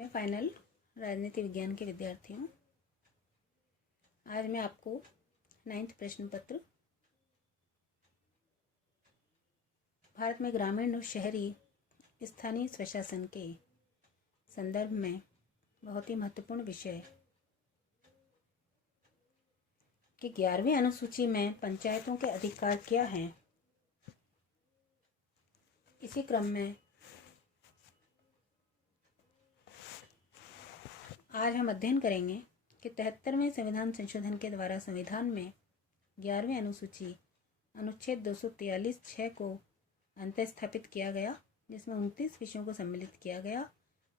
मैं फाइनल राजनीति विज्ञान के विद्यार्थी हूँ। आज मैं आपको 9th प्रश्न पत्र भारत में ग्रामीण और शहरी स्थानीय स्वशासन के संदर्भ में बहुत ही महत्वपूर्ण विषय कि 11वीं अनुसूची में पंचायतों के अधिकार क्या हैं। इसी क्रम में आज हम अध्ययन करेंगे कि 73वें संविधान संशोधन के द्वारा संविधान में 11वीं अनुसूची अनुच्छेद 243(6) को अंतः स्थापित किया गया, जिसमें 29 विषयों को सम्मिलित किया गया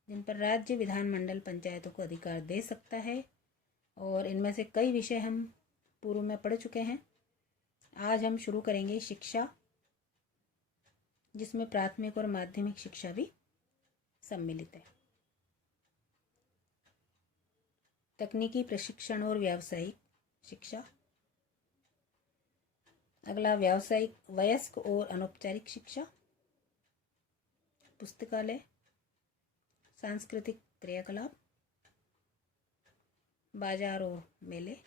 जिन पर राज्य विधानमंडल पंचायतों को अधिकार दे सकता है। और इनमें से कई विषय हम पूर्व में पढ़ चुके हैं। आज हम शुरू करेंगे शिक्षा, जिसमें प्राथमिक और माध्यमिक शिक्षा भी सम्मिलित है। तकनीकी प्रशिक्षण और व्यावसायिक शिक्षा। अगला व्यावसायिक वयस्क और अनौपचारिक शिक्षा। पुस्तकालय, सांस्कृतिक क्रियाकलाप, बाजार और मेले,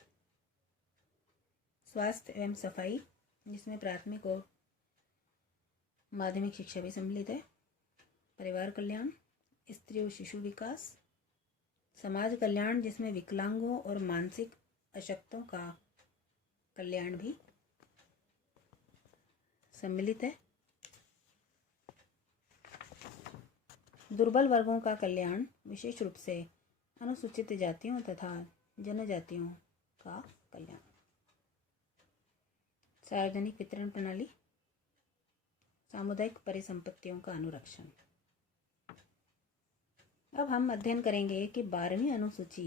स्वास्थ्य एवं सफाई, जिसमें प्राथमिक और माध्यमिक शिक्षा भी सम्मिलित है। परिवार कल्याण, स्त्री और शिशु विकास, समाज कल्याण, जिसमें विकलांगों और मानसिक अशक्तों का कल्याण भी सम्मिलित है। दुर्बल वर्गों का कल्याण, विशेष रूप से अनुसूचित जातियों तथा जनजातियों का कल्याण। सार्वजनिक वितरण प्रणाली, सामुदायिक परिसंपत्तियों का अनुरक्षण। अब हम अध्ययन करेंगे कि 12वीं अनुसूची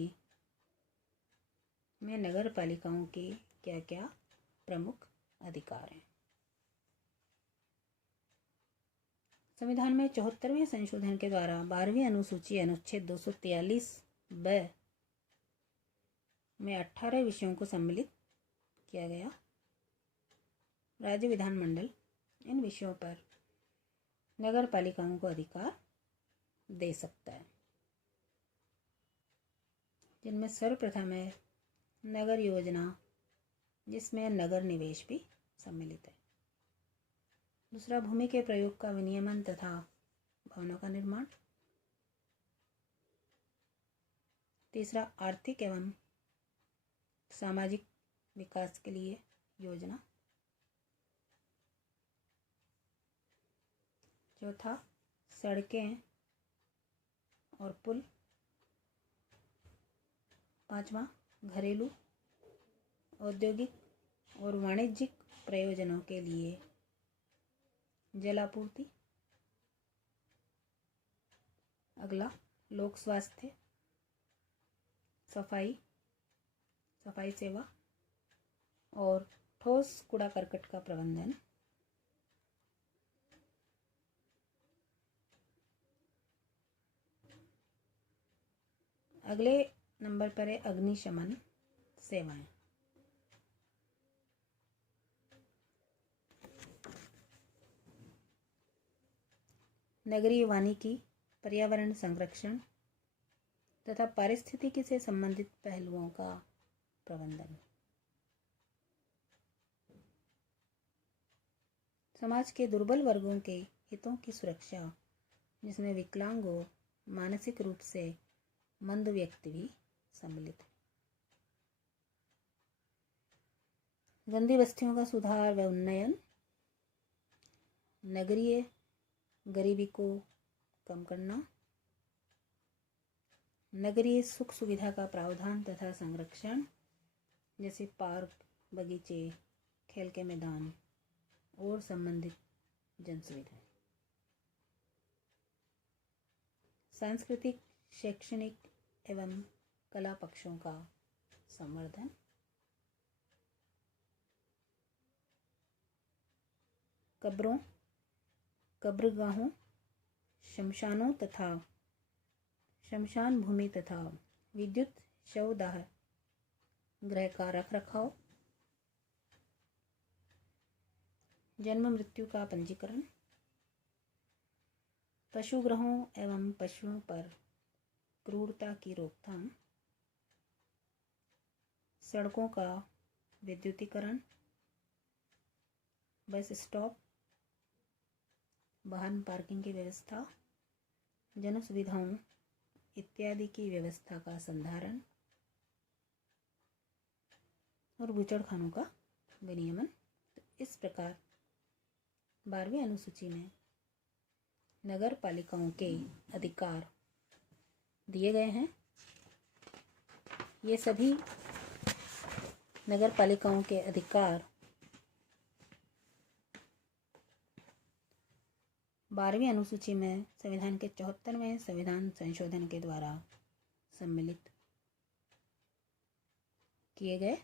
में नगर पालिकाओं के क्या क्या प्रमुख अधिकार हैं। संविधान में 74वें संशोधन के द्वारा 12वीं अनुसूची अनुच्छेद 243(ब) में 18 विषयों को सम्मिलित किया गया। राज्य विधानमंडल इन विषयों पर नगर पालिकाओं को अधिकार दे सकता है, जिनमें सर्वप्रथम है नगर योजना, जिसमें नगर निवेश भी सम्मिलित है। दूसरा, भूमि के प्रयोग का विनियमन तथा भवनों का निर्माण। तीसरा, आर्थिक एवं सामाजिक विकास के लिए योजना। चौथा, सड़कें और पुल। पांचवा, घरेलू, औद्योगिक और वाणिज्यिक प्रयोजनों के लिए जलापूर्ति। अगला, लोक स्वास्थ्य, सफाई सेवा और ठोस कूड़ा करकट का प्रबंधन। अगले नंबर पर है अग्निशमन सेवाएं। नगरीय वानिकी, पर्यावरण संरक्षण तथा पारिस्थितिकी से संबंधित पहलुओं का प्रबंधन। समाज के दुर्बल वर्गों के हितों की सुरक्षा, जिसमें विकलांगों, मानसिक रूप से मंद व्यक्ति भी सम्मिलित है। गंदी बस्तियों का सुधार व उन्नयन। नगरीय गरीबी को कम करना। नगरीय सुख सुविधा का प्रावधान तथा संरक्षण, जैसे पार्क, बगीचे, खेल के मैदान और संबंधित जन सुविधाएं। सांस्कृतिक, शैक्षणिक एवं कला पक्षों का संवर्धन। कब्रों, कब्रगाहों, शमशानों तथा शमशान भूमि तथा विद्युत शवदाह गृह का रखरखाव। जन्म मृत्यु का पंजीकरण। पशुगृहों एवं पशुओं पर क्रूरता की रोकथाम, सड़कों का विद्युतीकरण, बस स्टॉप, वाहन पार्किंग की व्यवस्था, जन सुविधाओं इत्यादि की व्यवस्था का संधारण और बूचड़खानों का विनियमन। तो इस प्रकार 12वीं अनुसूची में नगर पालिकाओं के अधिकार दिए गए हैं। ये सभी नगर पालिकाओं के अधिकार 12वीं अनुसूची में संविधान के 74वें संविधान संशोधन के द्वारा सम्मिलित किए गए।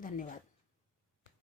धन्यवाद।